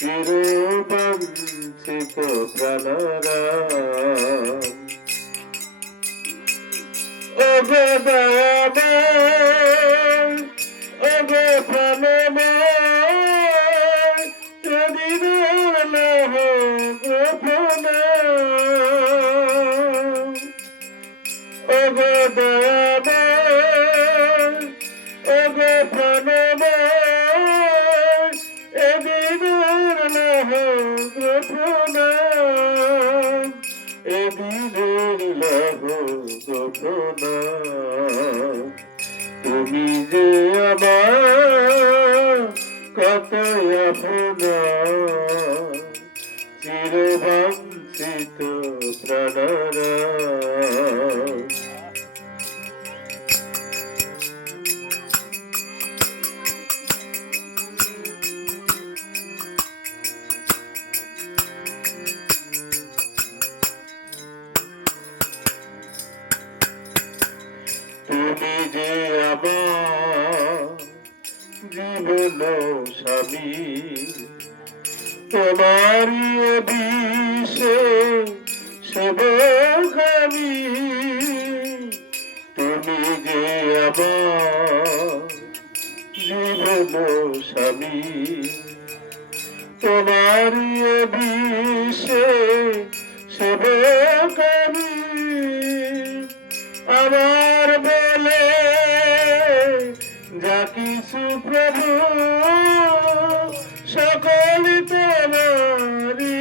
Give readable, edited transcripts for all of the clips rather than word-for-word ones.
চিরবাঞ্ছিত প্রাণারাম। ওগো দয়াময়, ওগো প্রাণময়, সেদিনের লৌহ গোপন। ওগো দয়াময়, ওগো প্রাণময়, এদিনের লৌহ গোপন, এদিনের লৌহ গোপন। তুমি যে আমার কত আপনা, চিরবাঞ্ছিত প্রাণারাম। তুমি যে আমার জীবন স্বামী, তোমারই অভিষে সেবক আমি। তুমি যে আমার জীবন স্বামী, তোমারই অভিষে সেবক আমি। আমার বলে যা কিছু প্রভু, সকল তোমারি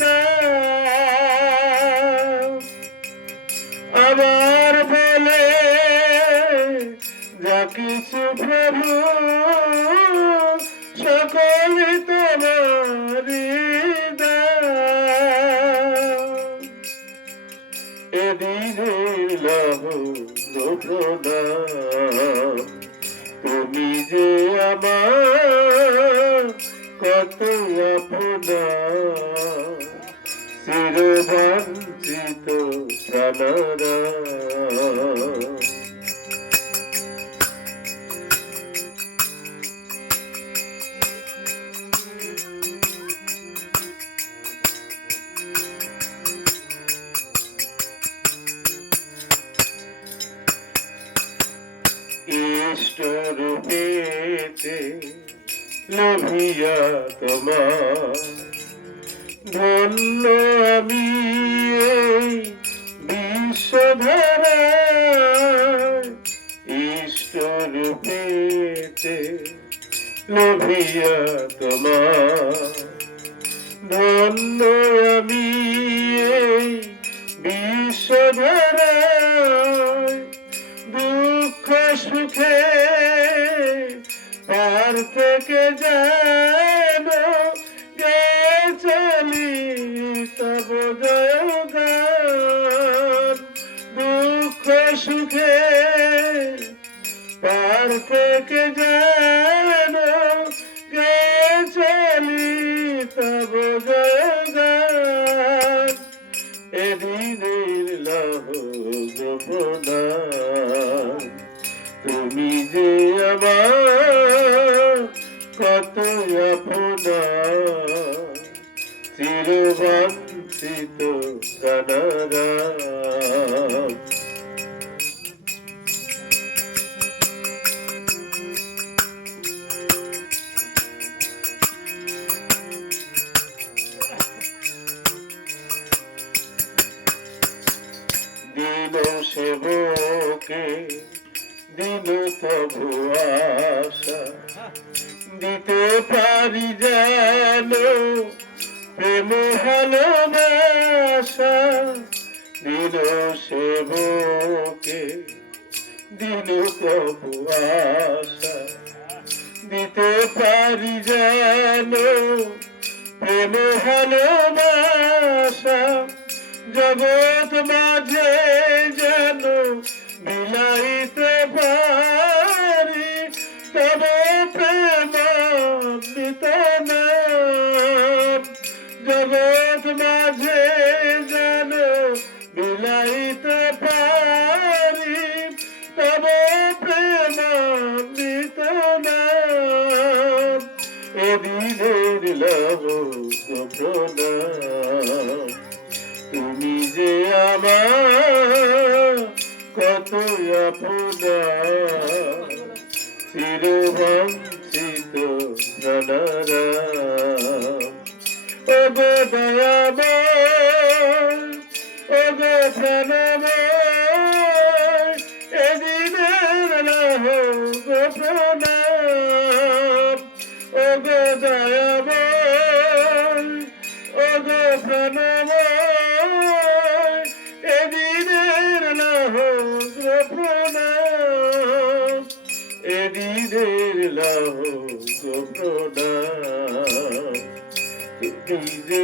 দান। আমার বলে যা কিছু প্রভু, সকল তোমারি দান। এদিনের লৌহ প্রণাম। তুমি যে আমার কত আপনা, চিরবাঞ্ছিত প্রাণারাম। ইষ্টরূপেতে লোভিয়া তোমার, ধন্য আমি এই বিশ্বধারায়। ইষ্টরূপেতে লোভিয়া তোমার, ধন্য আমি এই বিশ্বধারায়। দুঃখ সুখে পার থেকে যেন গেছলি তব জয়গান। দুঃখ সুখে পার থেকে যেন গেছলি তব জয়গান। এদিনের লৌহ প্রণাম। তুমি যে আমার কত আপনা, চিরবাঞ্ছিত প্রাণারাম। দিন সেবকে দিন তবু আশা, দিতে পারি যেন প্রেম ভালোবাসা। দিন সেবকে দিন তবু আশা, দিতে পারি যেন প্রেম ভালোবাসা। জগৎ মাঝে যেন বিলাইতে পারি তব প্রেমামৃত নাম। জগৎ মাঝে যেন বিলাইতে পারি তব প্রেমামৃত নাম। এদিনের লাভ প্রণাম তুমি যে আমার কত আপনা চিরবঞ্চিত প্রাণারাম ও গো দয়াময় ও গো প্রাণময় এদিনের লাভ প্রণাম ও গো দয়াময় ও গো প্রাণময় এদিনের লাভ প্রণাম এদিনের লাভ প্রণাম তুমি যে